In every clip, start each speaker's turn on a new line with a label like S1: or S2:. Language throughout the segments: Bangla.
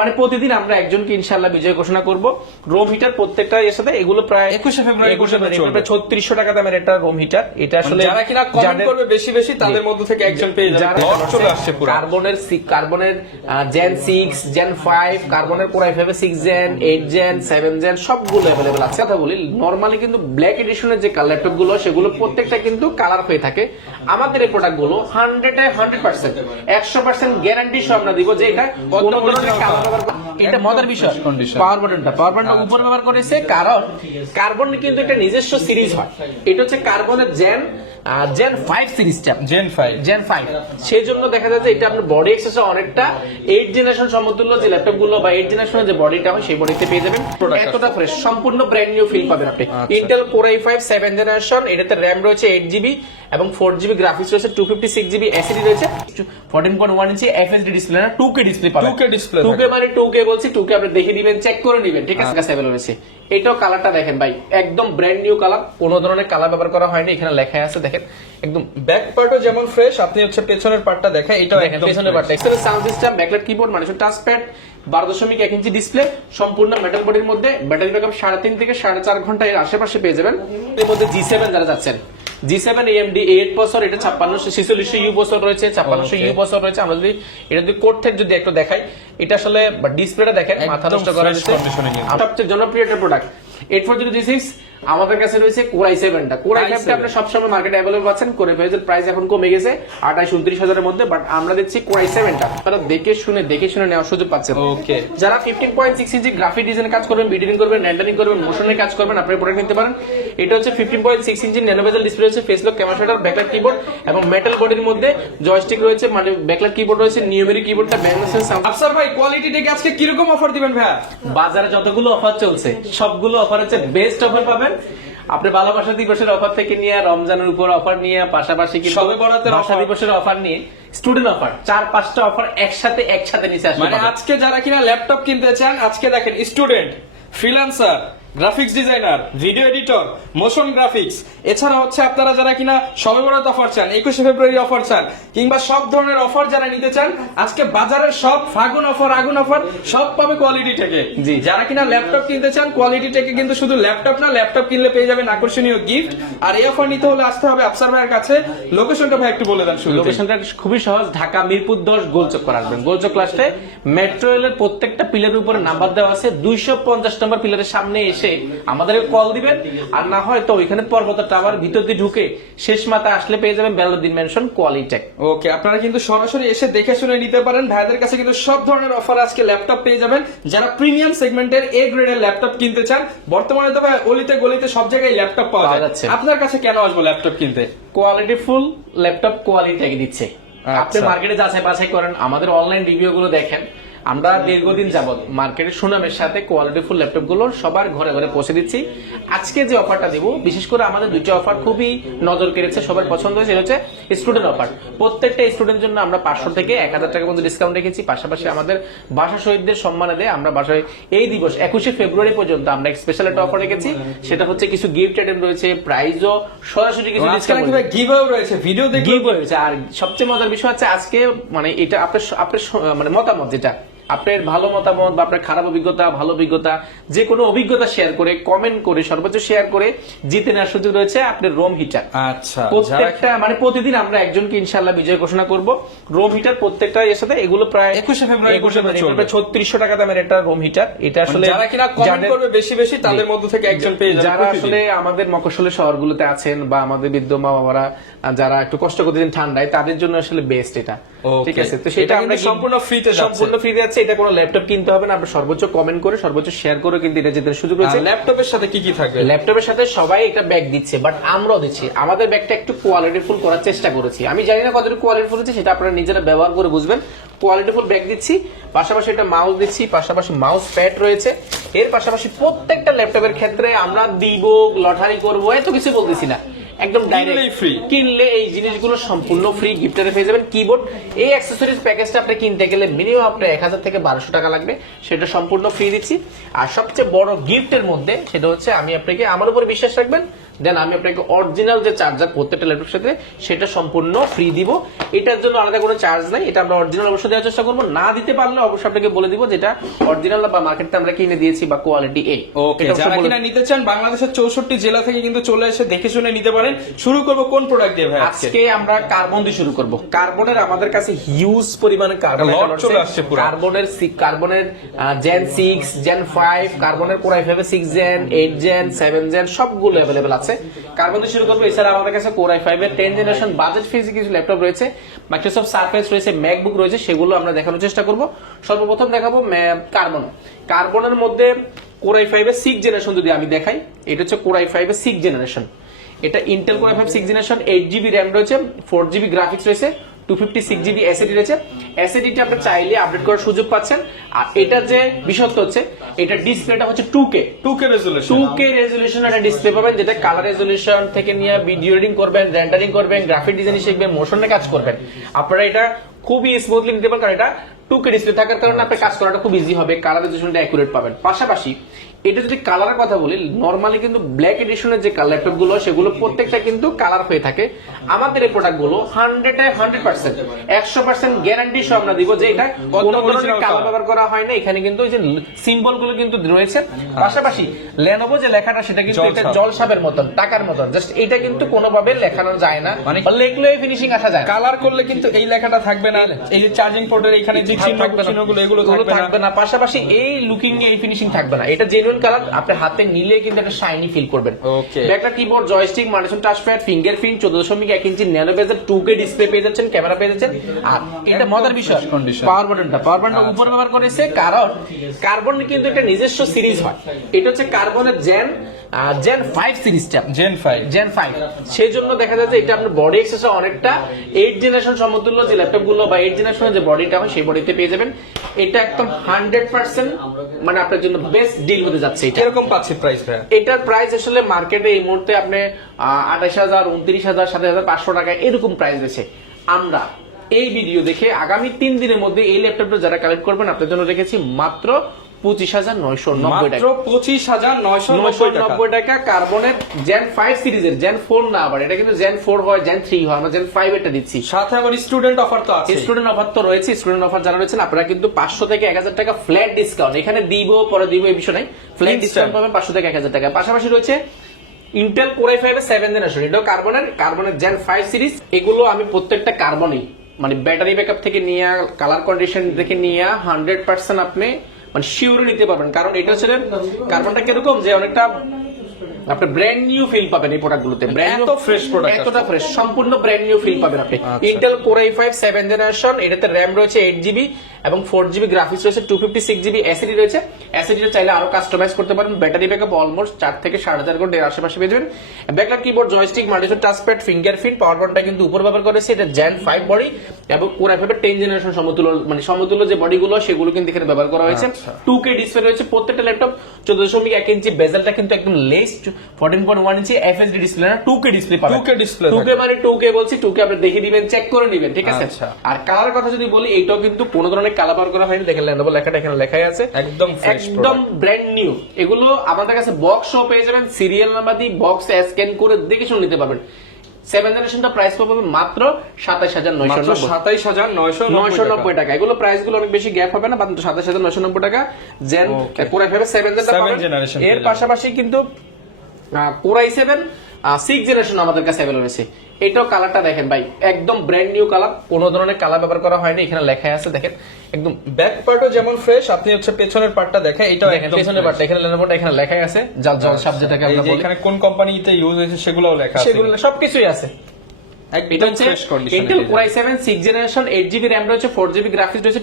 S1: মানে প্রতিদিন আমরা একজনকে ইনশাল্লাহ বিজয় ঘোষণা করব। রোম হিটার প্রত্যেকটা এর সাথে এগুলো প্রায়
S2: 21শে ফেব্রুয়ারি
S1: একুশে ফেব্রুয়ারি ছত্রিশশো টাকা দামের একটা রোম হিটার এটা আসলে
S2: মানে যারা কিনা কমেন্ট করবে বেশি বেশি তাদের মধ্য থেকে একজন পেয়ে যাবে। চলে আসছে পুরো।
S1: কার্বনের কার্বনের জেন সিক্স জেন ফাইভ কার্বনের কোরাই ফাইভে six gen eight gen seven gen সবগুলো অ্যাভেলেবল আছে। কথা বলি নর্মালি কিন্তু ব্ল্যাক এডিশনের যে ল্যাপটপগুলো সেগুলো প্রত্যেকটা কিন্তু কালার হয়ে থাকে। আমাদের এই প্রোডাক্টগুলো হান্ড্রেড হান্ড্রেড পার্সেন্ট একশো পার্সেন্ট গ্যারান্টি সহ আমরা দিব যে এটা কোনো এটা মজার বিষয়। পাওয়ার বাটনটা পাওয়ার বাটনটা। উপরে ব্যবহার করেছে কারণ কার্বন কিন্তু একটা নিজস্ব সিরিজ হয়। এটা হচ্ছে কার্বনের জেন জেন ফাইভ সিরিজটা
S2: জেন ফাইভ
S1: জেন ফাইভ সেই জন্য দেখা যায় যে এটা আপনার বডি এক্সেস অনেকটা এইট জেনারেশন সমতুল্য যে ল্যাপটপগুলো বা এইট জেনারেশনের যে বডিটা হয় সেই বডিতে পেয়ে যাবেন। এতটা ফ্রেশ সম্পূর্ণ ব্র্যান্ড নিউ ফিল পাবেন আপনি।
S2: আচ্ছা।
S1: Intel core i five seven generation এটাতে র্যাম রয়েছে এইট জিবি এবং ফোর জিবি গ্রাফিক্স রয়েছে two fifty six GB SSD রয়েছে ফোরটিন পয়েন্ট ওয়ান ইঞ্চি এফএসডি ডিসপ্লে না টু কে ডিসপ্লে পাবেন।
S2: 2K display
S1: টু কে মানে টু কে বলছি টু কে আপনি দেখে দিবেন চেক করে নিবেন ঠিক আছে? অ্যাভেলেবল রয়েছে। এটাও কালারটা দেখেন ভাই একদম ব্র্যান্ড নিউ কালার কোনো ধরনের কালার ব্যবহার করা হয়নি এখানে লেখা আছে দেখেন একদম
S2: ব্যাক পার্টও যেমন ফ্রেশ আপনি হচ্ছে পেছনের পার্টটা দেখেন এটাও একদম
S1: পেছনের পার্টটা এক্সেলের সাউন্ড সিস্টেম ব্যাকলাইট কিবোর্ড মানে টাচ প্যাড বারো দশমিক এক ইঞ্চি ডিসপ্লে সম্পূর্ণ মেটাল বডির মধ্যে ব্যাটারি ব্যাকআপ সাড়ে তিন থেকে সাড়ে চার ঘণ্টা এর আশেপাশে পেয়ে যাবেন। এর মধ্যে জি সেভেন যারা যাচ্ছেন জি সেভেন এমডি এইট বছর এটা ছাপ্পান্নশো ছেচল্লিশশো ইউ বছর রয়েছে ছাপ্পান্নশো ইউ বছর রয়েছে। আমরা যদি এটা যদি থেকে যদি একটু দেখাই এটা আসলে ডিসপ্লেটা দেখেন মাথা নষ্ট করা। সবচেয়ে জনপ্রিয় একটা product eight four zero G six আমাদের কাছে রয়েছে কোরাই সেভেনটা কোরাই
S2: i7
S1: ফাইভটা আপনি সবসময় মার্কেটে অ্যাভেলেবল পাচ্ছেন। কোরাই ফাইভের প্রাইস এখন কমে গেছে আঠাশ উনত্রিশ হাজারের মধ্যে বাট আমরা দিচ্ছি কোরাই সেভেনটা আপনারা দেখে শুনে দেখে শুনে নেওয়ার সুযোগ পাচ্ছেন।
S2: ওকে
S1: যারা fifteen point six inch graphic design কাজ করবেন বিডিং করবেন র্যান্ডারিং করবেন মোশনের কাজ করবেন আপনি প্রোডাক্ট নিতে পারেন। এটা হচ্ছে fifteen point six inch nano bezel display রয়েছে face lock camera backlight keyboard এবং মেটাল বডির মধ্যে জয়স্টিক রয়েছে মানে ব্যাকলাইট কিবোর্ড রয়েছে নিউমেরিক কিবোর্ডটা ব্যালেন্সের সাউন্ড
S2: আফসার ভাই কোয়ালিটি দেখে আজকে কীরকম অফার দিবেন ভাইয়া?
S1: বাজারে যতগুলো অফার চলছে সবগুলো অফার হচ্ছে বেস্ট অফার পাবেন। আপনি ভালোবাসা দিবসের অফার থেকে নিয়ে রমজানের উপর অফার নিয়ে পাশাপাশি কিন্তু
S2: সবে বরাতের
S1: ভাষা দিবসের অফার নিয়ে স্টুডেন্ট অফার চার পাঁচটা অফার একসাথে একসাথে নিচে আসবে
S2: মানে আজকে যারা কিনা ল্যাপটপ কিনতে চান আজকে দেখেন student freelancer graphics designer video editor motion graphics এছাড়া হচ্ছে আপনারা যারা কিনা সবে বরাত অফার চান একুশে ফেব্রুয়ারি অফার চান কিংবা সব ধরনের অফার যারা নিতে চান আজকে বাজারের সব ফাগুন অফার আগুন অফার সব পাবে কোয়ালিটি থেকে
S1: জি।
S2: যারা কিনা ল্যাপটপ কিনতে চান কোয়ালিটি থেকে কিন্তু শুধু ল্যাপটপ না ল্যাপটপ কিনলে পেয়ে যাবেন আকর্ষণীয় গিফট আর এই অফার নিতে হলে আসতে হবে আফসার ভাইয়ের কাছে। লোকেশনটা ভাই একটু বলে দেন শুরু
S1: লোকেশনটা খুবই সহজ ঢাকা মিরপুর দশ গোলচক করে আসবেন গোলচক লাস্টে মেট্রো রেলের প্রত্যেকটা পিলারের উপরে নাম্বার দেওয়া আছে। দুইশো পঞ্চাশ নম্বর পিলারের সামনে এসে আমাদের কল দিবেন আর না হয় তো ওইখানে পর্বত টাওয়ার ভিতর দিয়ে ঢুকে শেষ মাথা আসলে পেয়ে যাবেন বেলাউদ্দিন মেনশন কোয়ালিটেক
S2: ওকে আপনারা কিন্তু সরাসরি এসে দেখে শুনে নিতে পারেন। ভাইদের কাছে কিন্তু সব ধরনের অফার আজকে ল্যাপটপ পেয়ে যাবেন। যারা প্রিমিয়াম সেগমেন্টের এ গ্রেডের ল্যাপটপ কিনতে চান বর্তমানে তো ভাই অলিতে গলিতে সব জায়গায় ল্যাপটপ পাওয়া
S1: যাচ্ছে।
S2: আপনার কাছে কেন আসব ল্যাপটপ কিনতে?
S1: কোয়ালিটি ফুল ল্যাপটপ কোয়ালিটি দিচ্ছে। আপনি
S2: আচ্ছা।
S1: মার্কেটে যাচাই বাছাই করেন আমাদের অনলাইন রিভিউ গুলো দেখেন। আমরা দীর্ঘদিন যাবৎ মার্কেটের সুনামের সাথে কোয়ালিটি ফুল ল্যাপটপগুলো সবার ঘরে ঘরে পৌঁছে দিচ্ছি। আজকে যে অফারটা দিব বিশেষ করে আমাদের দুইটা অফার খুবই নজর কেড়েছে সবার পছন্দ হয়েছে। হচ্ছে স্টুডেন্ট অফার প্রত্যেকটা স্টুডেন্টের জন্য আমরা পাঁচশো থেকে এক হাজার টাকা পর্যন্ত ডিসকাউন্ট রেখেছি। পাশাপাশি আমাদের ভাষা শহীদদের সম্মানে দেয়। আমরা বাসায় এই দিবস একুশে ফেব্রুয়ারি পর্যন্ত আমরা স্পেশাল একটা অফার রেখেছি। সেটা হচ্ছে কিছু গিফট আইটেম রয়েছে প্রাইজও সরাসরি কিছু ডিসকাউন্ট
S2: নাকি ভাই রয়েছে। ভিডিও দেখে
S1: গিভ হয়েছে আর সবচেয়ে মজার বিষয় হচ্ছে আজকে মানে এটা আপনার আপনার মানে মতামত যেটা। আপনার ভালো মতামত বা আপনার খারাপ অভিজ্ঞতা ভালো অভিজ্ঞতা যে কোনো অভিজ্ঞতা শেয়ার করে কমেন্ট করে সর্বোচ্চ শেয়ার করে জিতে নেওয়ার সুযোগ রয়েছে আপনার রোম হিটার
S2: আচ্ছা
S1: প্রত্যেকটা মানে প্রতিদিন আমরা একজনকে ইনশাল্লাহ বিজয় ঘোষণা করব। রোম হিটার প্রত্যেকটা এর সাথে এগুলো প্রায়
S2: 21শে ফেব্রুয়ারি পর্যন্ত চলবে।
S1: ছত্রিশশো টাকা দামের একটা রোম হিটার এটা আসলে
S2: যারা কিনা কমেন্ট করবে বেশি বেশি তাদের মধ্যে থেকে একজন পেয়ে যাবে
S1: যারা আসলে আমাদের মফস্বলের শহরগুলোতে আছেন বা আমাদের বৃদ্ধ মা বাবারা যারা একটু কষ্ট করতেছেন ঠান্ডায় তাদের জন্য আসলে বেস্ট এটা। ঠিক আছে? তো সেটা আমরা
S2: সম্পূর্ণ free তে
S1: সম্পূর্ণ ফ্রিতে যাচ্ছে। এটা কোনো ল্যাপটপ কিনতে হবে না আমরা সর্বোচ্চ কমেন্ট করে সর্বোচ্চ শেয়ার করে কিন্তু এটা যেতে সুযোগ রয়েছে।
S2: ল্যাপটপের সাথে কি কি থাকবে?
S1: ল্যাপটপের সাথে সবাই একটা ব্যাগ দিচ্ছে বাট আমরাও দিচ্ছি। আমাদের ব্যাগটা একটু কোয়ালিটিফুল করার চেষ্টা করেছি। আমি জানি না কতটুকু কোয়ালিটিফুল হচ্ছে সেটা আপনারা নিজেরা ব্যবহার করে বুঝবেন। কোয়ালিটিফুল ব্যাগ দিচ্ছি পাশাপাশি একটা মাউস দিচ্ছি পাশাপাশি মাউস প্যাড রয়েছে। এর পাশাপাশি প্রত্যেকটা ল্যাপটপের ক্ষেত্রে আমরা দিব লটারি করব এত কিছু বলতেছি না। একদম ডাইরেক্টলি
S2: ফ্রি
S1: কিনলে এই জিনিসগুলো সম্পূর্ণ ফ্রি গিফটারে পেয়ে যাবেন কিবোর্ড এই অ্যাক্সেসরিজ প্যাকেজটা আপনি কিনতে গেলে মিনিমাম আপনার এক হাজার থেকে বারোশো টাকা লাগবে। সেটা সম্পূর্ণ ফ্রি দিচ্ছি। আর সবচেয়ে বড় গিফটের মধ্যে সেটা হচ্ছে আমি আপনাকে আমার উপর বিশ্বাস রাখবেন দেন আমি আপনাকে অরিজিনাল যে চার্জার প্রত্যেকটা ল্যাপটপের সাথে সেটা সম্পূর্ণ ফ্রি দিব। এটার জন্য আলাদা কোনো চার্জ নাই। এটা আমরা অরিজিনাল অবশ্যই দেওয়ার চেষ্টা করব। না দিতে পারলে অবশ্যই আপনাকে বলে দিব যেটা অরিজিনাল বা মার্কেটে আমরা কিনে দিয়েছি বা কোয়ালিটি এ
S2: ওকে যারা কিনা নিতে চান বাংলাদেশের চৌষট্টি জেলা থেকে কিন্তু চলে এসে দেখে শুনে নিতে পারেন। শুরু করব কোন প্রোডাক্ট দিয়ে ভাই আজকে?
S1: আমরা কার্বন দিয়ে শুরু করব। কার্বনের আমাদের কাছে হিউজ পরিমাণে কার্বন
S2: চলে আসছে পুরো।
S1: কার্বনের সি- কার্বনের জেন সিক্স জেন ফাইভ কার্বনের core i five six gen eight gen seven gen সবগুলো অ্যাভেলেবেল আছে। কার্বন দিয়ে শুরু করব। এছাড়া আমাদের কাছে কোরাই ফাইভ এর টেন জেনারেশন বাজেট ফিজি কিছু ল্যাপটপ রয়েছে। মাইক্রোসফট সার্ফেস রয়েছে ম্যাকবুক রয়েছে, সেগুলো আমরা দেখানোর চেষ্টা করব। সর্বপ্রথম দেখাবো কার্বন কার্বনের মধ্যে কোরাই ফাইভ এর সিক্স জেনারেশন যদি আমি দেখাই, এটা হচ্ছে কোরাই ফাইভ এর সিক্স জেনারেশন এটা Intel core five six generation eight GB RAM রয়েছে ফোর জিবি গ্রাফিক্স রয়েছে two fifty six GB SSD রয়েছে। এসএডিটা আপনি চাইলে আপডেট করার সুযোগ পাচ্ছেন। আর এটার যে বিশেষত্ব হচ্ছে এটা ডিসপ্লেটা হচ্ছে two K
S2: two K resolution
S1: two K resolution একটা ডিসপ্লে পাবেন যেটা কালার রেজলিউশন থেকে নিয়ে ভিডিও এডিটিং করবেন রেন্ডারিং করবেন গ্রাফিক ডিজাইনিং শিখবেন মোশনে কাজ করবেন। আপনারা এটা খুবই স্মুথলি নিতে পারেন কারণ এটা টু কে ডিসপ্লে থাকার কারণে আপনার কাজ করাটা খুব ইজি হবে কালার রেজলিউশনটা অ্যাকুরেট পাবেন। পাশাপাশি এটা যদি কালারের কথা বলি নর্মালি কিন্তু ব্ল্যাক এডিশনের যে ল্যাপটপগুলো সেগুলো প্রত্যেকটা কিন্তু কালার হয়ে থাকে। আমাদের এই প্রোডাক্টগুলো হান্ড্রেড হান্ড্রেড পার্সেন্ট একশো পার্সেন্ট গ্যারান্টি সহ আমরা দিব যে এটা কোনো ধরনের কালার ব্যবহার করা হয় না এখানে কিন্তু ওই যে সিম্বলগুলো কিন্তু রয়েছে। পাশাপাশি লেনোভো যে লেখাটা সেটা কিন্তু এটা
S2: জলছাপ।
S1: জলসাপের মতন টাকার মতন। জাস্ট এটা কিন্তু কোনোভাবে লেখানো যায় না। মানে
S2: মানে-
S1: লেখলে ফিনিশিং আসা যায়
S2: কালার করলে কিন্তু এই লেখাটা থাকবে না। এই যে চার্জিং পোর্টের এখানে যে চিহ্নগুলো এগুলো থাকবে না।
S1: থাকবে না। পাশাপাশি এই লুকিং এই ফিনিশিং থাকবে না। এটা জেনুইন কালার আপনি হাতে নিলে কিন্তু একটা শাইনি ফিল করবেন. একটা কিবোর্ড জয়স্টিক মাল্টিশন টাচপ্যাড ফিঙ্গারপ্রিন্ট চোদ্দ দশমিক এক ইঞ্চি ন্যানো বেজের টু কে ডিসপ্লে পেয়ে যাচ্ছেন ক্যামেরা পেয়ে যাচ্ছেন। আর এটা মজার বিষয় পাওয়ার বাটনটা পাওয়ার বাটনটা। উপর ব্যবহার করেছে কারণ কার্বন কিন্তু একটা নিজস্ব সিরিজ হয়। এটা হচ্ছে কার্বনের জেন জেন ফাইভ সিরিজটা।
S2: জেন ফাইভ
S1: জেন ফাইভ সেই জন্য দেখা যায় যে এটা আপনার বডি এক্সেস অনেকটা এইট জেনারেশন সমতুল্য যে ল্যাপটপগুলো বা এইট জেনারেশনের যে বডিটা হয় সেই বডিতে পেয়ে যাবেন। এটা একদম হান্ড্রেড পার্সেন্ট মানে আপনার জন্য বেস্ট ডিল হতে যাচ্ছে এটা।
S2: কীরকম পাচ্ছি প্রাইস ভাই
S1: এটার প্রাইস আসলে মার্কেটে এই মুহূর্তে আপনি আঠাশ হাজার উনত্রিশ হাজার সাত হাজার পাঁচশো টাকা এরকম প্রাইস রয়েছে। আমরা এই ভিডিও দেখে আগামী তিন দিনের মধ্যে এই ল্যাপটপটা যারা কালেক্ট করবেন আপনার জন্য রেখেছি মাত্র পঁচিশ হাজার নয়শো নব্বই টাকা।
S2: পঁচিশ হাজার নয়শো নব্বই টাকা
S1: কার্বনের জেন ফাইভ সিরিজের জেন ফোর না আবার এটা কিন্তু জেন ফোর হয় জেন থ্রি হয় আমরা জেন ফাইভ এটা দিচ্ছি।
S2: সাথে আবার স্টুডেন্ট অফার তো আছে।
S1: স্টুডেন্ট অফার তো রয়েছে স্টুডেন্ট অফার যারা রয়েছেন আপনারা কিন্তু পাঁচশো থেকে এক হাজার টাকা ফ্ল্যাট ডিসকাউন্ট এখানে দিব পরে দিব এই বিষয় নাই। ফ্ল্যাট ডিসকাউন্ট পাবেন পাঁচশো থেকে এক হাজার টাকা। পাশাপাশি রয়েছে Intel core i five seven generation এটাও কার্বনের কার্বনের জেন ফাইভ সিরিজ এগুলো আমি প্রত্যেকটা কার্বনই মানে ব্যাটারি ব্যাকআপ থেকে নিয়ে কালার কন্ডিশন থেকে নিয়ে হান্ড্রেড পার্সেন্ট আপনি মানে শিওর নিতে পারবেন। কারণ এটা হচ্ছে কার্বনটা কীরকম যে অনেকটা আপনি ব্র্যান্ড নিউ ফিল পাবেন এই প্রোডাক্টগুলোতে ব্র্যান্ড
S2: এত fresh product
S1: এতটা ফ্রেশ সম্পূর্ণ ব্র্যান্ড নিউ ফিল পাবেন আপনি।
S2: আচ্ছা।
S1: Intel core i five seven generation এটাতে রয়েছে এবং গ্রাফিক্স রয়েছে রয়েছে। চাইলে আরও কাস্টমাইজ করতে পারেন। ব্যাটারি ব্যাকআপ অলমোস্ট চার থেকে সাড়ে হাজার ঘণ্টা এর আশেপাশে পেয়ে যাবেন। Backlit keyboard joystick touchpad fingerprint power বাটনটা কিন্তু উপর ব্যবহার করেছে এটা জেন ফাইভ বডি এবং কোর আই ফাইভের টেন জেনারেশন সমতুল্য মানে সমতুল্য যে বডিগুলো সেগুলো কিন্তু এখানে ব্যবহার করা হয়েছে।
S2: আচ্ছা।
S1: টু কে ডিসপ্লে রয়েছে প্রত্যেকটা ল্যাপটপ চোদ্দ দশমিক এক ইঞ্চি বেজেলটা কিন্তু একদম লেস্ট ফোরটিন পয়েন্ট ওয়ান ইঞ্চি এফএসডি ডিসপ্লে না টু কে ডিসপ্লে পাবেন।
S2: 2K display
S1: টু কে মানে টু কে বলছি টু কে আপনি দেখে দিবেন চেক করে নিবেন ঠিক আছে?
S2: আচ্ছা।
S1: আর কালারের কথা যদি বলি এইটাও কিন্তু কোনো ধরনের কালার বার করা হয়নি। দেখেন লেনোভো লেখাটা এখানে লেখাই আছে।
S2: একদম
S1: একদম ব্র্যান্ড নিউ এগুলো আমাদের কাছে বক্স সহ পেয়ে যাবেন সিরিয়াল নাম্বার দিয়ে বক্স স্ক্যান করে দেখে শুনে নিতে পারবেন। সেভেন জেনারেশনটা প্রাইস পাবেন মাত্র সাতাশ হাজার নয়শো
S2: সাতাইশ হাজার নয়শো
S1: নয়শো নব্বই টাকা। এগুলো প্রাইসগুলো অনেক বেশি গ্যাপ হবে না মাত্র হাজার নয়শো নব্বই টাকা। জেন. কোরাই ফাইভের সেভেন
S2: Seven
S1: এর পাশাপাশি কিন্তু কোরাই সেভেন সিক্স জেনারেশন আমাদের কাছে অ্যাভেলেবল রয়েছে। এটাও কালারটা দেখেন ভাই একদম ব্র্যান্ড নিউ কালার কোনো ধরনের কালার ব্যবহার করা হয়নি এখানে লেখা আছে দেখেন একদম
S2: ব্যাক পার্টও যেমন ফ্রেশ আপনি হচ্ছে পেছনের পার্টটা দেখেন এটাও একদম
S1: পেছনের পার্টটা এখানে লেনোভোটা এখানে লেখাই আছে যার জল সাব যেটাকে আমরা বলি।
S2: এখানে কোন কোম্পানিতে ইউজ হয়েছে সেগুলোও লেখা আছে।
S1: সেগুলো সবকিছুই আছে। এটা হচ্ছে জেনারেশন রয়েছে গ্রাফিক্স রয়েছে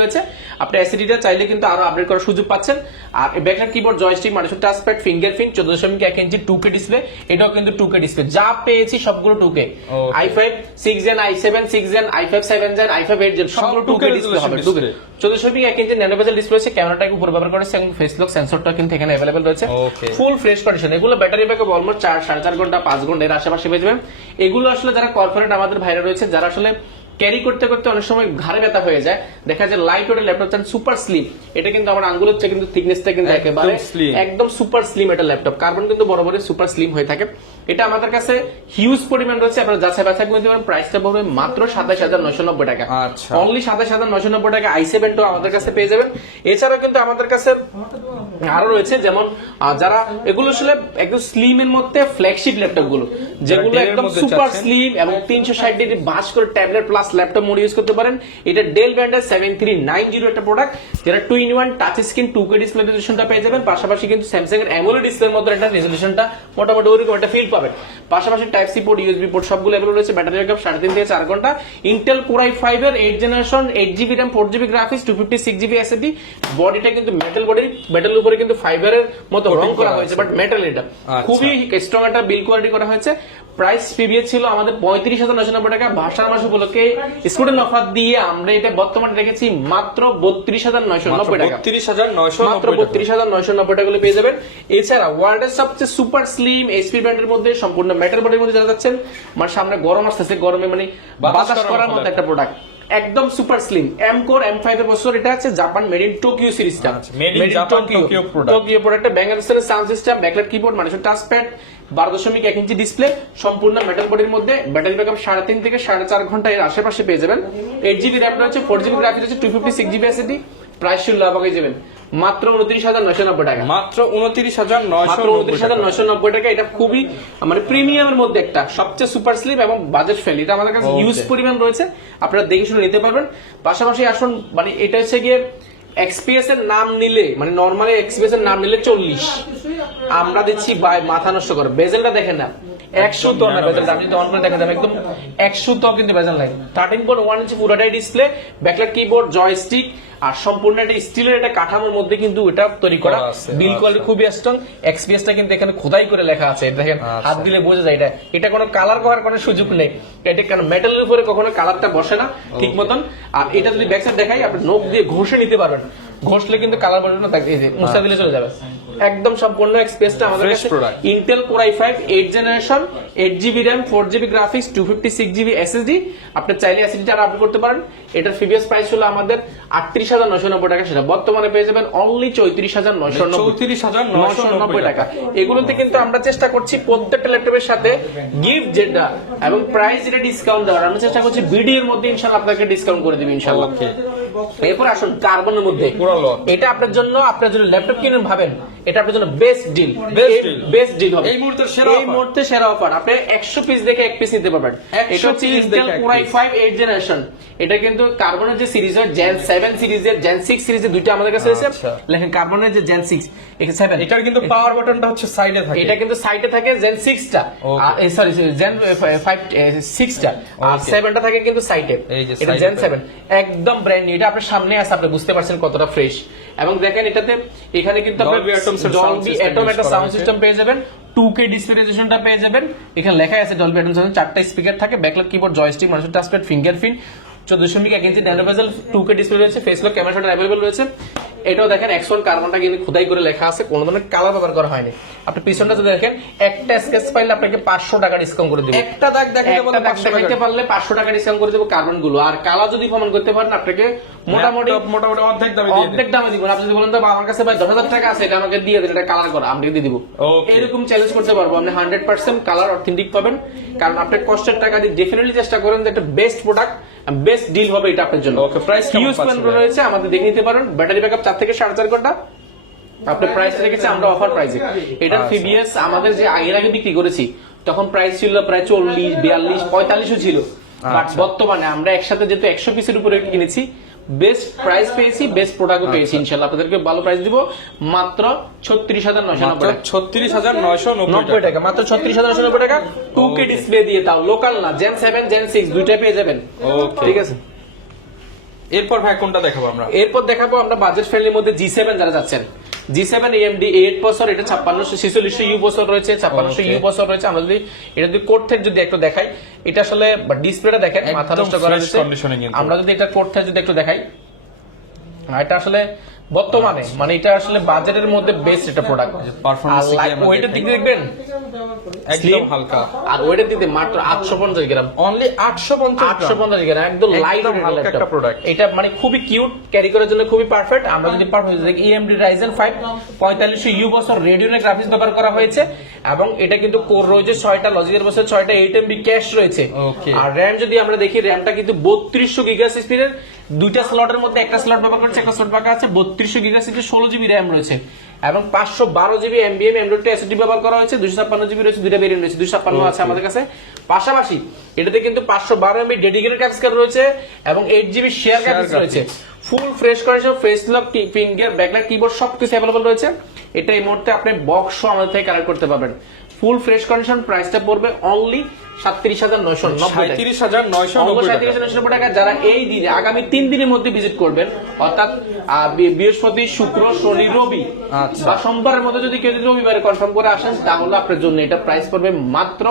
S1: রয়েছে। আপনি চাইলে কিন্তু আরও আপডেট করার সুযোগ পাচ্ছেন। আর কিবোর্ড জয়স্টিক টাচপ্যাড ফিঙ্গারপ্রিন্ট ইঞ্চি ডিসপ্লে এটাও কিন্তু টু ডিসপ্লে যা পেয়েছি সবগুলো two K
S2: Okay.
S1: I five six gen i seven six gen i five seven gen i five eight gen সবগুলো
S2: 2K
S1: ডিসপ্লে হবে।
S2: resolution display।
S1: চোদ্দ দশমিক এক ইঞ্চি ন্যানো বেজেল ডিসপ্লে রয়েছে ক্যামেরাটাকে উপর ব্যবহার করেছে এবং ফেস লক সেন্সরটা কিন্তু এখানে রয়েছে। ফুল ফ্রেশ কন্ডিশন এগুলো ব্যাটারি ব্যাকআপ অলমোস্ট চার সাড়ে চার ঘণ্টা পাঁচ ঘণ্টা এর আশেপাশে পেয়ে যাবেন। এগুলো আসলে যারা কর্পোরেট আমাদের ভাইরা রয়েছে যারা আসলে ক্যারি করতে করতে অনেক সময় ঘাড়ে ব্যথা হয়ে যায় দেখা যায় লাইট ওয়েটের ল্যাপটপ চান সুপার স্লিম এটা কিন্তু আমার আঙ্গুলের চেয়ে কিন্তু থিকনেসটা কিন্তু একেবারে একদম সুপার স্লিম এটা ল্যাপটপ কার্বন কিন্তু বরাবরই সুপার স্লিম হয়ে থাকে। এটা আমাদের কাছে হিউজ পরিমাণ রয়েছে আপনারা যাচাই বাছাই করে পারেন। প্রাইসটা পড়বে মাত্র সাতাশ হাজার নয়শো নব্বই টাকা।
S2: আচ্ছা।
S1: অনলি সাতাশ হাজার নয়শো নব্বই টাকা আই সেভেনটা আমাদের কাছে পেয়ে যাবেন। এছাড়াও কিন্তু আমাদের কাছে আরও রয়েছে যেমন যারা এগুলো আসলে একদম স্লিম এর মধ্যে ফ্ল্যাগশিপ ল্যাপটপগুলো। যেগুলো একদম সুপার স্লিম এবং তিনশো ষাট ডিগ্রি বাস করে tablet plus laptop mode use করতে পারেন। এটা ডেল ব্র্যান্ডের সেভেন থ্রি নাইন জিরো একটা প্রোডাক্ট যেটা two in one touch screen two K display রেজলিউশনটা পেয়ে যাবেন। পাশাপাশি কিন্তু স্যামসাং এর অ্যামোলেড ডিসপ্লের মধ্যে একটা রেজলিউশনটা মোটামুটি ওরকম একটা ফিল পাবেন। পাশাপাশি type C port USB port সবগুলো অ্যাভেলেবল রয়েছে। ব্যাটারি ব্যাকআপ সাড়ে তিন থেকে চার ঘণ্টা। ইন্টেল কোরাই ফাইভ এর eight generation eight GB RAM four GB graphics two fifty six GB SSD বডিটা কিন্তু মেটাল বডি মেটালের উপরে কিন্তু ফাইবারের মতো রং করা হয়েছে বাট মেটাল এটা।
S2: আচ্ছা।
S1: খুবই স্ট্রং একটা বিল কোয়ালিটি করা হয়েছে। প্রাইস প্রিভিয়াস ছিল আমাদের পঁয়ত্রিশ হাজার নশো নব্বই টাকা। ভাষার মাস উপলক্ষে স্টুডেন্ট অফার দিয়ে আমরা এটা বর্তমানে রেখেছি মাত্র বত্রিশ হাজার নয়শো নব্বই টাকা।
S2: বত্রিশ হাজার নয়শো
S1: মাত্র বত্রিশ হাজার নয়শো নব্বই টাকা পেয়ে যাবেন। এছাড়া ওয়ার্ল্ডের সবচেয়ে সুপার স্লিম এইচপি ব্র্যান্ডের মধ্যে সম্পূর্ণ মেটাল বডির মধ্যে যারা যাচ্ছেন মানে সামনে গরম আসতেছে গরমে মানে
S2: বাতাস করার মতো
S1: একটা প্রোডাক্ট একদম super slim M core M five এর বছর এটা আছে জাপান মেড ইন টোকিও সিরিজটা
S2: made in product।
S1: Tokyo product Bengal sound system backlight keyboard মানুষের টাচ প্যাড বারো দশমিক এক ইঞ্চি ডিসপ্লে সম্পূর্ণ মেটাল বডির মধ্যে ব্যাটারি ব্যাকআপ সাড়ে তিন থেকে সাড়ে চার ঘণ্টা এর আশেপাশে পেয়ে যাবেন। এইট জিবি র্যাম রয়েছে ফোর জিবি গ্রাফিক্স আছে two fifty six GB SSD price শুনলে অবাক যাবেন মাত্র উনত্রিশ হাজার নয়শো নব্বই টাকা।
S2: মাত্র উনত্রিশ হাজার নয়শো
S1: উনত্রিশ হাজার নয়শো নব্বই টাকা। এটা খুবই মানে প্রিমিয়ামের মধ্যে একটা সবচেয়ে সুপার স্লিপ এবং বাজেট ফেল এটা আমাদের কাছে ইউজ পরিমাণ রয়েছে আপনারা দেখে শুনে নিতে পারবেন। পাশাপাশি আসুন মানে এটা হচ্ছে গিয়ে এক্সপিএস এর নাম নিলে মানে নর্মালি এক্সপিএস এর নাম নিলে চল্লিশ। আমরা দিচ্ছি মাথা নষ্ট করে। বেজেলটা দেখেন না। একশো তো না বেজেলটা আমি যদি অন করে দেখা একদম একশো তো কিন্তু বেজেল নাই। থার্টিন পয়েন্ট ওয়ান ইঞ্চি পুরোটাই ডিসপ্লে ব্যাকলাইট কিবোর্ড জয়স্টিক আর সম্পূর্ণ একটা স্টিলের একটা কাঠামোর মধ্যে কিন্তু এটা তৈরি করা।
S2: করা
S1: বিল
S2: আচ্ছা।
S1: কোয়ালিটি খুবই স্ট্রং এক্সপিএসটা কিন্তু এখানে খোদাই করে লেখা আছে। দেখেন
S2: আচ্ছা।
S1: হাত দিলে বোঝা যায় এটা। এটা কোনো কালার করার কোনো সুযোগ নেই। এটা কারণ মেটালের উপরে কখনো কালারটা বসে না ঠিক মতন? আর এটা যদি ব্যাক সাইড দেখাই আপনি নখ দিয়ে ঘষে নিতে পারবেন। ঘষলে কিন্তু কালার বসবে না এই দিলে চলে যাবে। একদম সম্পূর্ণ এক্সপ্রেসটা আমাদের কাছে। Intel core i five eight generation eight GB RAM four GB graphics two fifty six GB SSD আপনি চাইলে এসএসডি আর আপডেট করতে পারেন। এটার প্রিভিয়াস প্রাইস হলো আমাদের আটত্রিশ হাজার নশো নব্বই টাকা। সেটা বর্তমানে পেয়ে যাবেন অনলি চৌত্রিশ হাজার নশো নব্বই।
S2: চৌত্রিশ হাজার
S1: নশো নব্বই টাকা। এগুলোতে কিন্তু আমরা চেষ্টা করছি প্রত্যেকটা ল্যাপটপের সাথে গিফট যেটা এবং প্রাইস যেটা ডিসকাউন্ট দেওয়ার। আমরা চেষ্টা করছি বিডি এর মধ্যে ইনশাল্লাহ আপনাকে ডিসকাউন্ট করে দিবে ইনশাল্লাহ। এরপর আসুন কার্বনের মধ্যে। এটা আপনার জন্য আপনার জন্য ল্যাপটপ কিনেন ভাবেন এটা আপনার জন্য বেস্ট ডিল বেস্ট ডিল হবে।
S2: এই মুহূর্তের সেরা
S1: এই মুহূর্তে সেরা অফার আপনি একশো পিস দেখে এক পিস নিতে পারবেন।
S2: 100
S1: এটা হচ্ছে ইন্টেল
S2: দেখে এক
S1: কোরাই
S2: piece।
S1: জেনারেশন এটা কিন্তু কার্বনের যে সিরিজ হয় জেন সেভেন সিরিজের জেন সিক্স সিরিজের দুইটা আমাদের কাছে রয়েছে।
S2: আচ্ছা।
S1: লেখেন কার্বনের যে জেন সিক্স এখানে সেভেন
S2: এটার কিন্তু পাওয়ার বাটনটা হচ্ছে সাইডে থাকে।
S1: এটা কিন্তু সাইটে থাকে জেন সিক্সটা
S2: Okay.
S1: সরি জেন ফাইভ সিক্সটা আর
S2: Okay.
S1: সেভেনটা থাকে কিন্তু
S2: যে
S1: এটা জেন
S2: এ
S1: সেভেন একদম ব্র্যান্ড নিউ এটা আপনার সামনে আছে আপনি বুঝতে পারছেন কতটা ফ্রেশ এবং দেখেন এটাতে এখানে কিন্তু আপনি ডলবি অ্যাটম একটা সাউন্ড সিস্টেম পেয়ে যাবেন। টু কে ডিসপ্লে রেজলিউশনটা পেয়ে যাবেন। এখানে লেখা আছে ডলবি অ্যাটম সাউন্ড চারটা স্পিকার থাকে ব্যাকলাইট কিবোর্ড জয়স্টিক মানুষের টাচপ্যাড ফিঙ্গারপ্রিন্ট চোদ্দ দশমিক এক ইঞ্চি nano bezel two K display রয়েছে ফেস লক ক্যামেরা অ্যাভেলেবল রয়েছে। এটাও দেখেন এক্সন কার্বনটা কিন্তু খোদাই করে লেখা আছে কোনো ধরনের কালার ব্যবহার করা হয়নি। আপনি পিছনটা যদি দেখেন একটা স্কেচ পাইলে আপনাকে পাঁচশো টাকা ডিসকাউন্ট করে দেবো।
S2: একটা দাগ দেখাতে বলে
S1: একটা দাগ
S2: 500 টাকা।
S1: দেখাইতে পারলে পাঁচশো টাকা ডিসকাউন্ট করে দেবো কার্বনগুলো আর কালা যদি প্রমাণ করতে পারেন আপনাকে মোটামুটি
S2: মোটামুটি অর্ধেক দামে
S1: অর্ধেক দামে দিব। আপনি যদি বলেন তো আমার কাছে ভাই দশ হাজার টাকা আছে এটা আমাকে দিয়ে দেন এটা কালার করা দিয়ে দিব। এরকম চ্যালেঞ্জ করতে পারব। আপনি হান্ড্রেড পার্সেন্ট কালার অথেন্টিক পাবেন। কারণ আপনার কষ্টের টাকা দিয়ে ডেফিনেটলি চেষ্টা করেন যে একটা বেস্ট প্রোডাক্ট বেস্ট ডিল হবে এটা আপনার জন্য।
S2: ওকে
S1: প্রাইস
S2: ইউজ
S1: প্ল্যান রয়েছে আমাদের দেখে নিতে পারেন। ব্যাটারি ব্যাকআপ চার থেকে সাড়ে চার ঘণ্টা। আপনার প্রাইস রেখেছি আমরা অফার প্রাইসে এটা
S2: আচ্ছা।
S1: ফিবিএস আমাদের যে আগের আগে বিক্রি করেছি তখন প্রাইস ছিল প্রায় চল্লিশ বিয়াল্লিশ পঁয়তাল্লিশও ছিল। বাট
S2: আচ্ছা।
S1: বর্তমানে আমরা একসাথে যেহেতু একশো পিসের উপরে কিনেছি বেস্ট প্রাইস পেয়েছি বেস্ট প্রোডাক্টও
S2: আচ্ছা।
S1: পেয়েছি ইনশাল্লাহ। আপনাদেরকে ভালো প্রাইস দিব। মাত্র ছত্রিশ হাজার নয়শো নব্বই টাকা।
S2: ছত্রিশ হাজার নয়শো
S1: নব্বই
S2: টাকা।
S1: মাত্র ছত্রিশ হাজার নয়শো নব্বই টাকা। Two K. ডিসপ্লে দিয়ে তাও লোকাল না জেন সেভেন জেন সিক্স দুইটা পেয়ে যাবেন. ঠিক আছে?
S2: এরপর ভাই কোনটা দেখাবো আমরা?
S1: এরপর দেখাবো আমরা বাজেট ফ্রেন্ডলির মধ্যে জি সেভেন যারা যাচ্ছেন। জি সেভেন এমডি এইট বছর এটা ছাপ্পান্নশো ছিচল্লিশশো ইউ বছর রয়েছে ছাপ্পান্নশো ইউ বছর রয়েছে। আমরা যদি এটা যদি কোড থেকে যদি একটু দেখাই এটা আসলে ডিসপ্লেটা দেখেন মাথা নষ্ট করা হয়েছে। আমরা যদি এটা কোড থেকে যদি একটু দেখাই। আর এটা আসলে বর্তমানে মানে এটা আসলে বাজেটের মধ্যে বেস্ট একটা প্রোডাক্ট
S2: performance
S1: আর
S2: কি আমরা
S1: ওইটার দিক
S2: দেখি?
S1: দেখবেন
S2: একদম হালকা।
S1: আর ওইটার দিক মাত্র আটশো পঞ্চাশ গ্রাম।
S2: অনলি আটশো পঞ্চাশ
S1: আটশো পঞ্চাশ গ্রাম একদম লাইট
S2: হালকা একটা product।
S1: এটা মানে খুবই কিউট ক্যারি করার জন্য খুবই পারফেক্ট আমরা যদি পারফেক্ট দেখি ইএমডি রাইজেন ফাইভ পঁয়তাল্লিশশো ইউ বছর রেডিওনে গ্রাফিক্স ব্যবহার করা হয়েছে। এবং এটা কিন্তু কোর রয়েছে ছয়টা লজিকের বছর ছয়টা এইট এমবি ক্যাশ রয়েছে। আর র্যাম যদি আমরা দেখি র্যামটা কিন্তু বত্রিশশো গিগাস স্পিডের দুইটা স্লটের মধ্যে একটা স্লট ব্যবহার করছে একটা স্লট বাঁকা আছে। বত্রিশশো গিগাস স্পিডের ষোলো জিবি র্যাম রয়েছে এবং পাঁচশো বারো জিবি এমবিএম এম ডট এসডি ব্যবহার করা হয়েছে দুশো ছাপ্পান্ন জিবি রয়েছে দুইটা ভেরিয়েন্ট রয়েছে দুশো ছাপ্পান্ন আছে আমাদের কাছে। পাশাপাশি এটাতে কিন্তু পাঁচশো বারো এমবি ডেডিকেটেড ক্যাপসকার রয়েছে এবং এইট জিবি শেয়ার গ্রাফিক্স রয়েছে। Full fresh condition face lock finger backlight keyboard সবকিছু অ্যাভেলেবল রয়েছে। এটা এই মুহূর্তে আপনি বক্স আমাদের থেকে কালেক্ট করতে পারবেন। ফুল ফ্রেশ কন্ডিশন প্রাইসটা পড়বে অনলি সাতত্রিশ হাজার নয়শো
S2: সাঁত্রিশ হাজার নয়শো টাকা।
S1: নব্বই টাকা যারা এই দিনে আগামী তিন দিনের মধ্যে ভিজিট করবেন অর্থাৎ বৃহস্পতি শুক্র শনি রবি
S2: আচ্ছা।
S1: বা সোমবারের মধ্যে যদি কেউ যদি রবিবারে কনফার্ম করে আসেন তাহলে আপনার জন্য এটা প্রাইস পড়বে মাত্র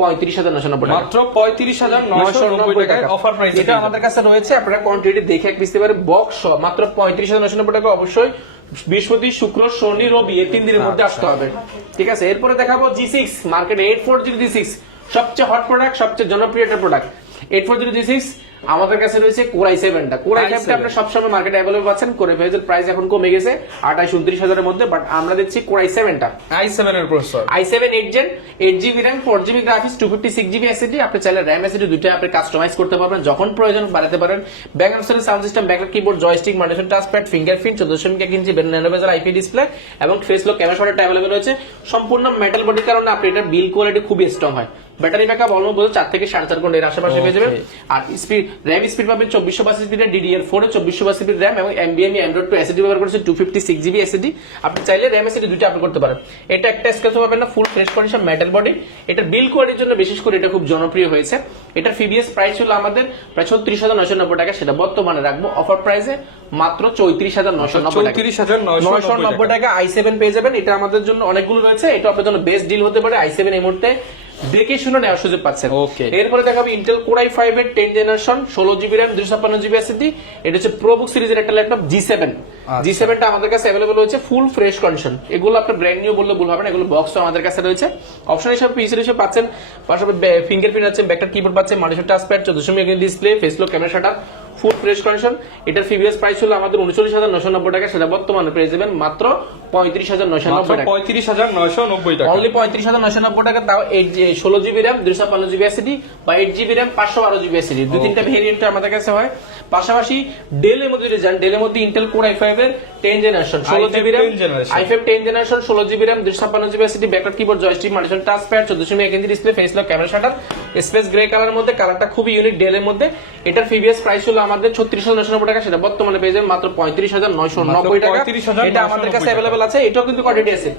S1: পঁয়ত্রিশ হাজার নশো নব্বই
S2: মাত্র পঁয়ত্রিশ হাজার নয়শো নব্বই টাকায় অফার প্রাইস
S1: এটা আমাদের কাছে রয়েছে আপনারা কোয়ান্টিটি দেখে এক বুঝতে পারে বক্স মাত্র পঁয়ত্রিশ হাজার নশো নব্বই টাকা অবশ্যই বৃহস্পতি, শুক্র, শনি, রবি, এই তিন দিনের মধ্যে আসতে হবে। ঠিক আছে? এরপরে দেখাবো জি সিক্স মার্কেটে eight four zero G six সবচেয়ে হট প্রোডাক্ট সবচেয়ে জনপ্রিয় একটা product eight four zero G six আমাদের কাছে রয়েছে কোরাই সেভেনটা। কোরাই
S2: i7
S1: সেভেনটা আপনার সবসময় মার্কেটে অ্যাভেলেবল পাচ্ছেন। কোরাই ফাইভের প্রাইস এখন কমে গেছে আঠাশ উনত্রিশ হাজারের মধ্যে বাট আমরা দিচ্ছি কোরাই সেভেনটা।
S2: আই সেভেন এর processor
S1: i seven eight gen eight GB RAM four GB graphics two fifty six GB SSD আপনি চাইলে র্যাম এসএসডি দুইটা আপনি কাস্টমাইজ করতে পারবেন। যখন প্রয়োজন বাড়াতে পারেন ব্যাক অপশনের sound system backlight keyboard joystick মাল্টিফোন touchpad fingerprint চোদ্দশো দশমিক এক ইঞ্চি ন্যানোভেজার আইপি ডিসপ্লে এবং ফেস লক ক্যামেরা শটটা অ্যাভেলেবল রয়েছে। সম্পূর্ণ মেটাল বডির কারণে আপনি এটার বিল কোয়ালিটি খুবই স্ট্রং হয়। ব্যাটারি ব্যাকআপ অলমোস্ট বলতে চার থেকে সাড়ে চার ঘণ্টা এর আশেপাশে পেয়ে যাবেন। আর স্পিড র্যাম স্পিড পাবেন চব্বিশশো বাস স্পিডের ডিডিআর ফোর চব্বিশশো বাস স্পিড র্যাম এবং এমবিএম অ্যান্ড্রয়েড টু এসএসডি ব্যবহার করেছে two fifty six GB SSD আপনি চাইলে র্যাম এসএসডি দুইটা আপনি করতে পারেন। এটা একটা স্কেচ পাবেন না full fresh condition metal body এটার বিল কোয়ালিটির জন্য বিশেষ করে এটা খুব জনপ্রিয় হয়েছে। এটার ফিবিএস প্রাইস ছিল আমাদের প্রায় ছত্রিশ হাজার নয়শো নব্বই টাকা সেটা বর্তমানে রাখব। অফার প্রাইসে মাত্র চৌত্রিশ হাজার নয়শো নব্বই টাকা।
S2: চৌত্রিশ হাজার নয়শো
S1: নয়শো নব্বই টাকা আই সেভেন পেয়ে যাবেন। এটা আমাদের জন্য অনেকগুলো রয়েছে। এটা আপনার জন্য বেস্ট ডিল হতে পারে আই সেভেন এই মুহূর্তে। দেখে শুনে নেওয়ার সুযোগ পাচ্ছেন।
S2: Okay.
S1: এরপরে দেখাবো ইন্টেল কোরাই ফাইভ এর টেন জেনারেশন ষোলো জিবি র্যাম দুশো ছাপ্পান্ন জিবি এসএসডি এটা হচ্ছে প্রোবুক সিরিজের একটা ল্যাপটপ জি সেভেন জি সেভেনটা আমাদের কাছে অ্যাভেলেবল রয়েছে ফুল ফ্রেশ কন্ডিশন এগুলো আপনার ব্র্যান্ড নিউ বললে ভুল হবে না এগুলো বক্স আমাদের কাছে রয়েছে। অপশন হিসাবে পিসি হিসেবে পাচ্ছেন পাশাপাশি ফিঙ্গারপ্রিন্ট আছে ব্যাকটার কিবোর্ড পাচ্ছেন মানুষের টাচপ্যাড চোদ্দশো mega display face lock camera shutter full fresh condition এটার ফিবিএস প্রাইস ছিল আমাদের উনচল্লিশ হাজার নশো নব্বই টাকা। সেটা বর্তমানে পেয়ে যাবেন মাত্র পঁয়ত্রিশ হাজার নশো নব্বই টাকা।
S2: পঁয়ত্রিশ হাজার নয়শো নব্বই টাকা।
S1: অনলি পঁয়ত্রিশ হাজার নশো নব্বই টাকা তাও এইট ষোলো জিবি র্যাম ছাপ্পান্ন জিবি এসিডি বা এইট জিবি র্যাম পাঁচশো বারো জিবি এসিডি দুই তিনটা ভেরিয়েন্ট আমাদের কাছে হয়। পাশাপাশি ডেলের মধ্যে যদি যান ডেলের মধ্যে ইন্টেল কোর আই ফাইভ এর টেন জেনারেশন ষোলো GB RAM i five ten generation ষোলো জিবি র্যাম দুশো ছাপ্পান্ন GB SSD backup keyboard joystick মাল্টিশন touch pad চোদ্দশো ইঞ্চি display face lock camera shutter space grey কালারের মধ্যে কালারটা খুবই ইউনিক ডেলের মধ্যে। এটার ফিবিএস প্রাইস হলো আমাদের ছত্রিশ হাজার নশো নব্বই টাকা সেটা বর্তমানে পেয়ে যাবেন মাত্র পঁয়ত্রিশ হাজার নয়শো নব্বই টাকা। এটা আমাদের কাছে অ্যাভেলেবল আছে এটাও কিন্তু কোয়ান্টিটি আছে।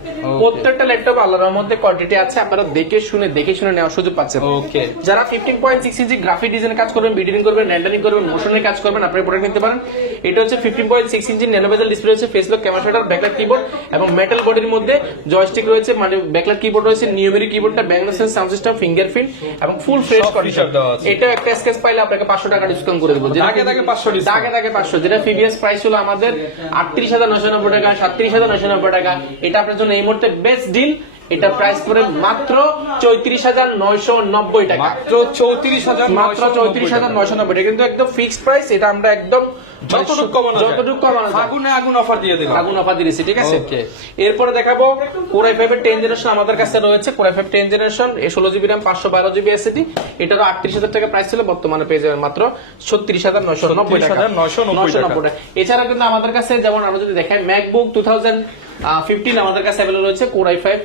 S1: প্রত্যেকটা ল্যাপটপ আল্লাহর মধ্যে কোয়ান্টিটি আছে আপনারা দেখে শুনে দেখে শুনে নেওয়ার সুযোগ পাচ্ছেন।
S2: ওকে
S1: যারা ফিফটিন পয়েন্ট সিক্স ইঞ্চি গ্রাফিক ডিজাইন কাজ করবেন বিডিং করবেন র্যান্ডারিং করবেন মোশনের কাজ করবেন আপনি প্রোডাক্ট নিতে পারেন। এটা হচ্ছে ফিফটিন পয়েন্ট সিক্স ইঞ্চি ন্যানোভেজাল ডিসপ্লে হচ্ছে face lock camera shutter backlight keyboard এবং মেটাল বডির মধ্যে জয়স্টিক রয়েছে মানে ব্যাকলাইট কিবোর্ড রয়েছে নিউমেরিক কিবোর্ডটা ব্যাংনোসেন সাউন্ড সিস্টেম ফিঙ্গারপ্রিন্ট এবং ফুল ফ্রেশ কন্ডিশন। এটা একটা স্কেচ পাইলে আপনাকে পাঁচশো টাকা ডিসকাউন্ট করে দেবো। আগে
S2: আগে দাগে 500 discount।
S1: আগে দাগে পাঁচশো। যেটা প্রিভিয়াস প্রাইস হলো আমাদের আটত্রিশ হাজার নশো নব্বই টাকা সাতত্রিশ হাজার নশো নব্বই টাকা। এটা আপনার জন্য এই মুহূর্তে বেস্ট ডিল এটা প্রাইস পড়ে মাত্র চৌত্রিশ হাজার নয়শো নব্বই টাকা।
S2: মাত্র চৌত্রিশ হাজার
S1: মাত্র চৌত্রিশ হাজার নয়শো নব্বই টাকা। কিন্তু একদম ফিক্সড প্রাইস এটা আমরা একদম
S2: যতটুকু কমানো
S1: যতটুকু কমানো
S2: আগুনে আগুন অফার দিয়ে দিলাম।
S1: আগুন অফার দিয়েছি ঠিক আছে? এরপরে দেখাবো কোরাই ফাইভ এর টেন জেনারেশন আমাদের কাছে রয়েছে। Core i five ten generation ষোলো জিবি র্যাম পাঁচশো বারো জিবি এটারও আটত্রিশ হাজার টাকা প্রাইস ছিল বর্তমানে পেয়ে যাবেন মাত্র ছত্রিশ হাজার নয়শো নব্বই টাকা।
S2: 36,990 টাকা।
S1: টাকা। এছাড়া কিন্তু আমাদের কাছে যেমন আমরা যদি দেখাই ম্যাকবুক টু থাউজেন্ড ফিফটিন আমাদের কাছে অ্যাভেলেবল রয়েছে কোরাই ফাইভ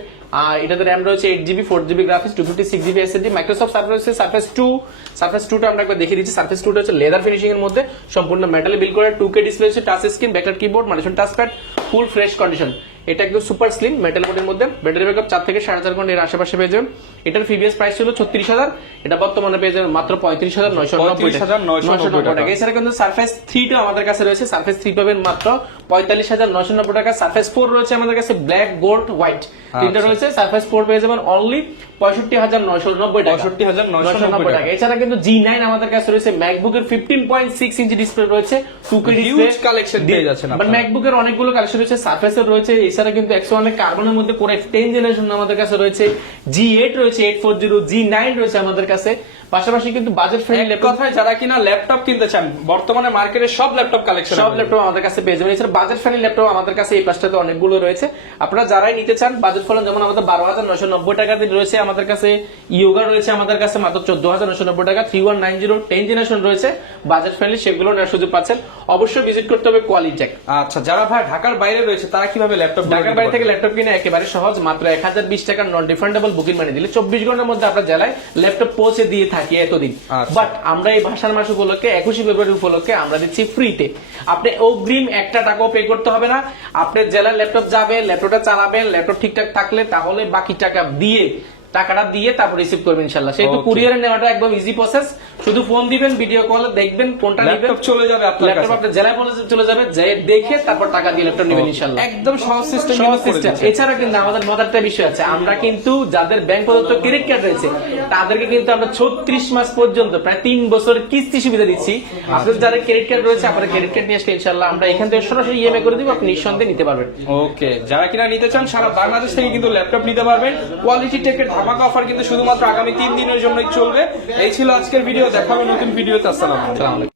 S1: এটাতে র্যাম রয়েছে eight GB four GB graphics two fifty six GB SSD Microsoft Surface Surface two Surface টুটা আমরা একবার দেখিয়ে দিচ্ছি। সার্ফেস টুটা হচ্ছে লেদার ফিনিশিং এর মধ্যে সম্পূর্ণ মেটালে বিল করে। টু কে ডিসপ্লে হচ্ছে টাচ স্ক্রিন ব্যাকলাইট কিবোর্ড মানে touch pad full fresh condition এটা একদম সুপার স্লিম মেটাল বোর্ডের মধ্যে। ব্যাটারি ব্যাকআপ চার থেকে সাড়ে চার ঘণ্টা এর আশেপাশে পেয়ে যাবেন। এটার প্রিভিয়াস প্রাইস ছিল ছত্রিশ হাজার এটা বর্তমানে পেয়ে যাবেন মাত্র পঁয়ত্রিশ হাজার নয়শো নব্বই
S2: 35,990 টাকা।
S1: এছাড়া কিন্তু সার্ফেস থ্রিটা আমাদের কাছে রয়েছে। সার্ফেস থ্রি পাবেন মাত্র পঁয়তাল্লিশ হাজার নয়শো নব্বই টাকা। সার্ফেস ফোর রয়েছে আমাদের কাছে ব্ল্যাক গোল্ড হোয়াইট তিনটা। রয়েছে। সার্ফেস ফোর পেয়ে যাবেন অনলি পঁয়ষট্টি হাজার নয়শো নব্বই টাকা।
S2: 65,990
S1: টাকা। এছাড়া কিন্তু জি নাইন আমাদের কাছে রয়েছে। ম্যাকবুকের ফিফটিন পয়েন্ট সিক্স ইঞ্চি ডিসপ্লে রয়েছে। টুকে
S2: Huge collection পেয়ে যাচ্ছেন আপনারা।
S1: ম্যাকবুকের অনেকগুলো কালেকশন রয়েছে। সার্ফেসের রয়েছে। এছাড়া কিন্তু একশো অনেক কার্বনের মধ্যে পুরো টেন জেনারেশন আমাদের কাছে রয়েছে। জি এইট রয়েছে। Eight four zero G nine রয়েছে আমাদের কাছে। পাশাপাশি কিন্তু বাজেট ফ্রেন্ডলি
S2: কথায় যারা কিনা ল্যাপটপ কিনতে চান বর্তমানে মার্কেটে সব ল্যাপটপ কালেকশন
S1: সব ল্যাপটপ আমাদের কাছে পেয়ে যাবেন। এছাড়া বাজেট ফ্রেন্ডলি ল্যাপটপ আমাদের কাছে এই পাশটাতে অনেকগুলো রয়েছে। আপনারা যারাই নিতে চান বাজেট ফলন যেমন আমাদের বারো হাজার নয়শো নব্বই টাকা দিয়ে রয়েছে আমাদের কাছে ইয়োগা রয়েছে আমাদের কাছে মাত্র চোদ্দ হাজার নয়শো নব্বই টাকা three one nine zero ten generation রয়েছে। বাজেট ফ্রেন্ডলি সেগুলো নেওয়ার সুযোগ পাচ্ছেন। অবশ্যই ভিজিট করতে হবে কোয়ালিটেক
S2: আচ্ছা যারা ভাই ঢাকার বাইরে রয়েছে তারা কীভাবে ল্যাপটপ
S1: ঢাকার বাইরে থেকে ল্যাপটপ কিনে একেবারে সহজ মাত্র এক হাজার বিশ টাকার নন রিফান্ডেবল বুকিং মানি দিলে চব্বিশ ঘণ্টার মধ্যে আপনার জেলায় ল্যাপটপ পৌঁছে দিয়ে থাকি এতদিন। বাট আমরা এই ভাষার মাস উপলক্ষে একুশে ফেব্রুয়ারি উপলক্ষে আমরা দিচ্ছি ফ্রিতে আপনি অগ্রিম একটা টাকাও পে করতে হবে না। আপনি জেলার ল্যাপটপ যাবে ল্যাপটপটা চালাবেন ল্যাপটপ ঠিকঠাক থাকলে তাহলে বাকি টাকা দিয়ে টাকাটা দিয়ে তারপর রিসিভ করবেন ইনশাল্লাহ। সেহেতু কুরিয়ারে নেওয়াটা একদম ইজি প্রসেস শুধু ফোন দিবেন ভিডিও কলে দেখবেন কোনটা নেবেন।
S2: ল্যাপটপ চলে যাবে আপনার
S1: ল্যাপটপ আপনার জেলায় পৌঁছে চলে যাবে যে দেখে তারপর টাকা দিয়ে ল্যাপটপ নেবেন ইনশাল্লাহ
S2: একদম সহজ সিস্টেম
S1: সহজ system। এছাড়া কিন্তু আমাদের মজারটা বিষয় আছে। আমরা কিন্তু যাদের ব্যাংক প্রদত্ত ক্রেডিট কার্ড রয়েছে তাদেরকে কিন্তু আমরা ছত্রিশ মাস পর্যন্ত প্রায় তিন বছর কিস্তি সুবিধা দিচ্ছি। আপনাদের যাদের ক্রেডিট কার্ড রয়েছে আপনাদের ক্রেডিট কার্ড নিয়ে আসলে ইনশাল্লাহ আমরা এখান থেকে সরাসরি ইএমআই করে দিব আপনি নিঃসন্দেহে নিতে পারবেন।
S2: ওকে যারা কিনা নিতে চান সারা বাংলাদেশ থেকে কিন্তু ল্যাপটপ নিতে পারবেন। কোয়ালিটি টেকের ধামাকা অফার কিন্তু শুধুমাত্র আগামী তিন দিনের জন্যই চলবে। এই ছিল আজকের ভিডিও দেখাবে নতুন ভিডিওতে আসসালাম